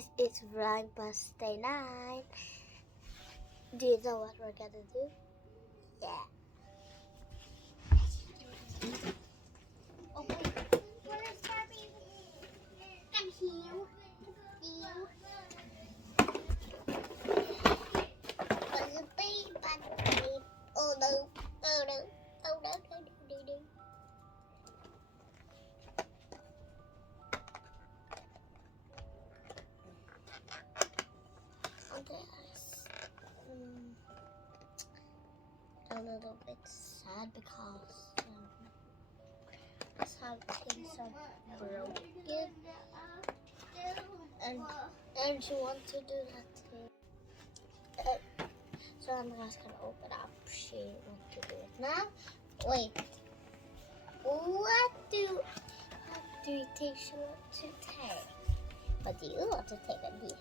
guys, it's Vlogmas day night. Do you know what we're gonna do? Yeah. Oh wait, where's Barbie? I'm here. Oh no, oh no, oh no, no. A little bit sad because some things are broken, and she wants to do that thing. So I'm just gonna open up. She wants to do it now. Wait, what do you think she wants to take? What do you want to take, Andy?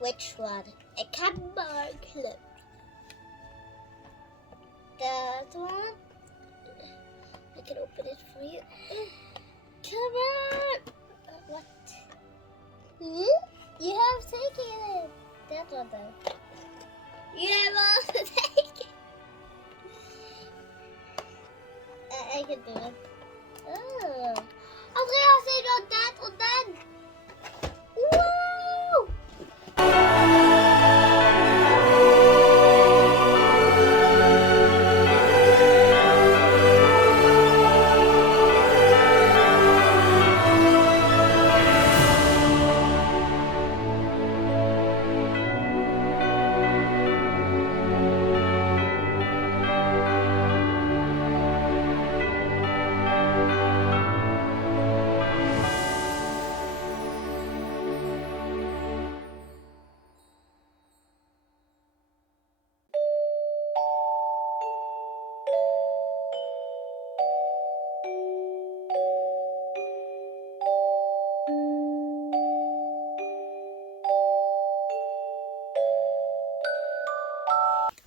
Which one? A camera clip. That one? I can open it for you. Come on! What? You have taken it. That one though. You have also taken it. I can do it. Oh. Andreas, say not that or that. Woo!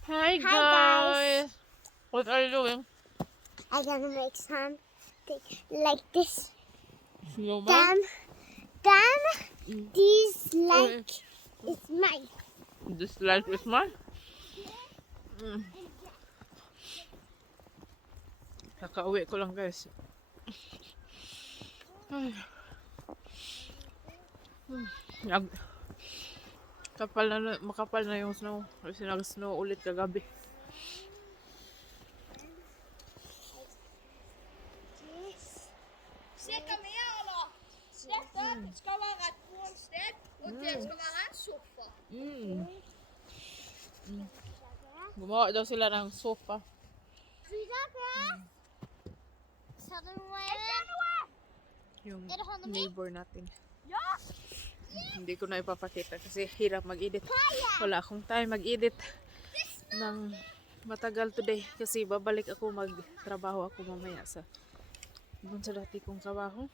Hi guys! What are you doing? I'm gonna make something like this. Snowman? Then this like is mine. This light is mine? Kakauwi ko lang guys. Ay. Makapal na yung snow. Kasi nag-snow ulit kagabi. Se kan vi göra. Detta ska vara ett målsted och det ska vara en soffa. Gumawa daw sila ng sofa. Yung neighbor natin. Hindi ko na ipapakita kasi hirap mag-edit. Wala akong time mag-edit ng matagal today kasi babalik ako magtrabaho ako mamaya sa dati kong trabaho.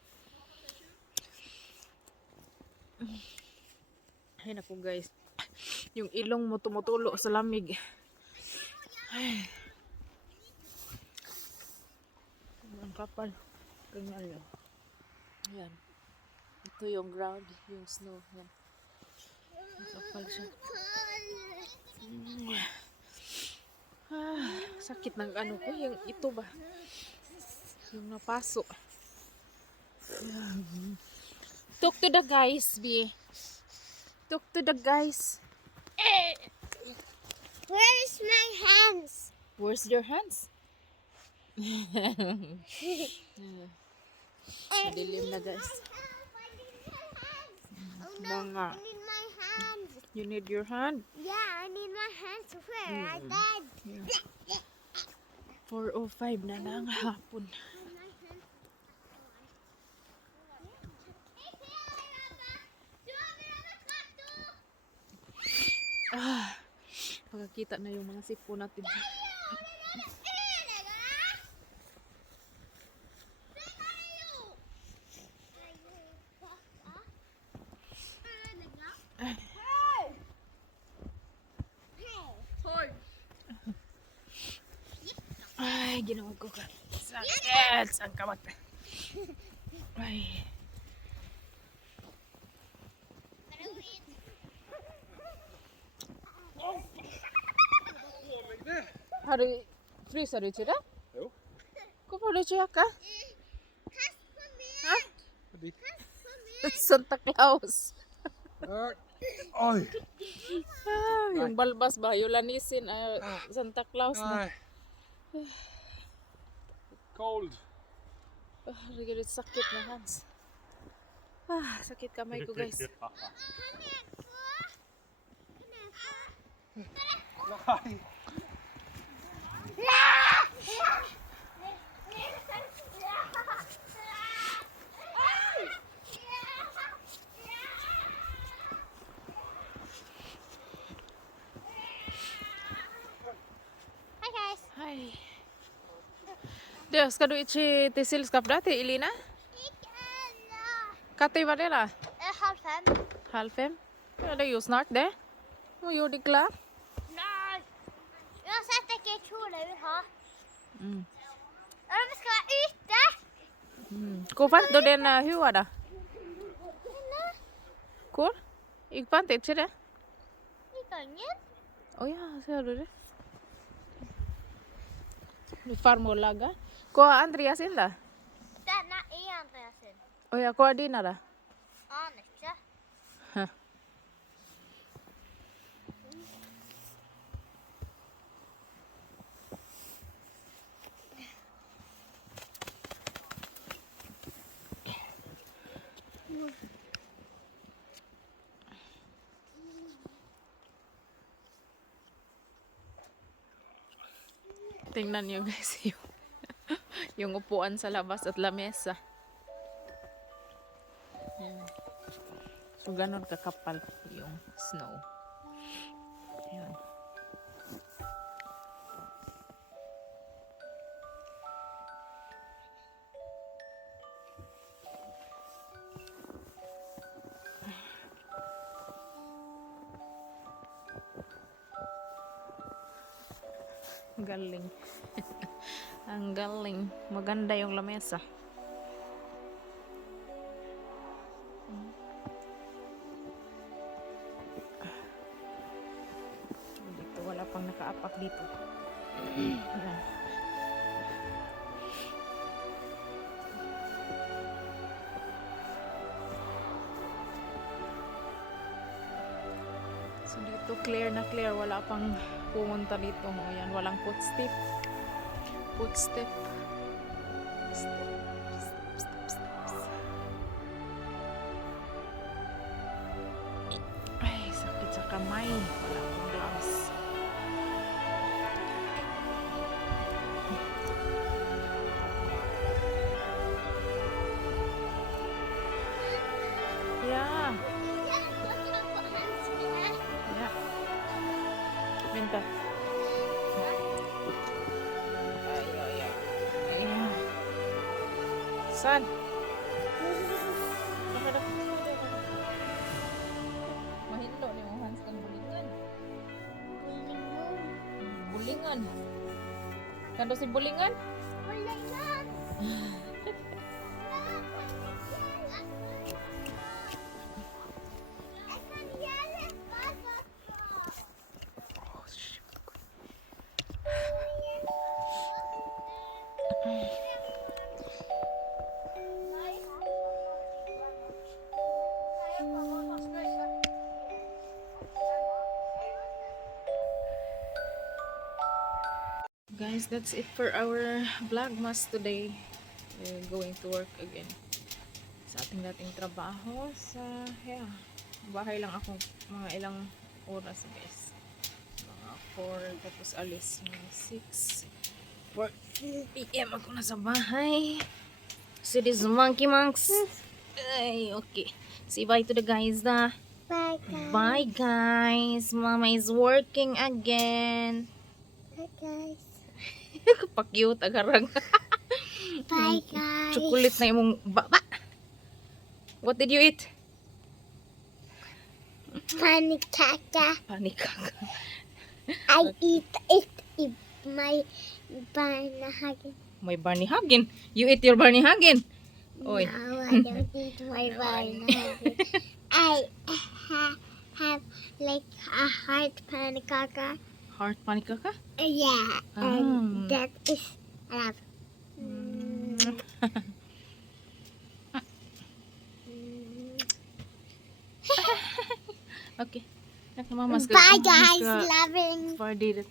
Ay naku guys, yung ilong mo tumutulo sa lamig. Ay. Ang kapal. Ganyan lang. Ayan. Ito yung ground, yung snow. Yan. Kapal siya. Sakit ng ano ko. Yung ito ba? Yung napaso. Talk to the guys, B. Talk to the guys. Where's my hands? Where's your hands? Madilim na guys. Mga. I need my hands. You need your hand? Yeah, I need my hands. Where are they? 4:05 na lang hapon. Pagkakita na yung mga sipon natin. ginawa ko ka. Sakit! Ang kamot. Ay. Har du fryser du till det? Jo. Hvorfor har du ikke jakke? Kast på meg! Hæ? Fordi... Kast på meg! Santa Claus. Oj! Yung balbas ba? Yung lanisin Santa Claus na. Nej. Cold. Herregud, sakit na hands. Sakit kamay ko guys. Kan jeg få? Kan jeg få? Nej. Hei guys. Hei. Du, skal du ikke til selskap da, til Elina? Ikke ennå. Hva tid var det da? 4:30. 4:30? Ja, det er jo snart det. Må gjøre deg klar. Nei. Uansett ikke kjole jeg vil ha. Mm. Ja, vi skal være ute. Hvor fant du den hua da? Inne Hvor? Jeg fant ikke det. i gangen. Ja, ser du det? Far må lage. Hva er Andreas sin da? Denne er Andreas sin. Ja, hva er dine da? Aner ikke. Tingnan niyo guys yung upuan sa labas at lamesa. Ayan. So ganon kakapal yung snow. Ayan. Galing. Ang galing. Maganda yung lamesa. Dito wala pang nakaapak dito. Ayan. So dito clear na clear, wala pang pumunta dito. O yan, walang footstep. Footstep. Step, step, step, steps. Ay, sakit sa kamay. Wala akong gloves. Yeah. Yeah. Vänta. Ayan. Saan? Mahilo ni mo hands kang bulingan. Bulingan. Kando si bulingan? Bulingan. Oh, shit. Guys, that's it for our Vlogmas today. We're going to work again sa ating dating trabaho sa bahay lang ako mga ilang oras guys, mga 4 tapos alis mga 6 4 PM ako na sa bahay. So this monkey monks. Ay, okay, say bye to the guys na. Bye guys. Bye guys, mama is working again. Bye guys. Pa-cute agarang. Bye guys. Chocolate na imong baba. What did you eat? Panikaka. Panikaka. I eat it. my Barnhagen. My Barney Hagen. You eat your Barney Hagen. Oy. No, I don't eat my Barnhagen. I have like a heart pancake. Heart panika ka? Yeah, and that is I love. Okay. Nak mama mas Bye guys, loving. For dito.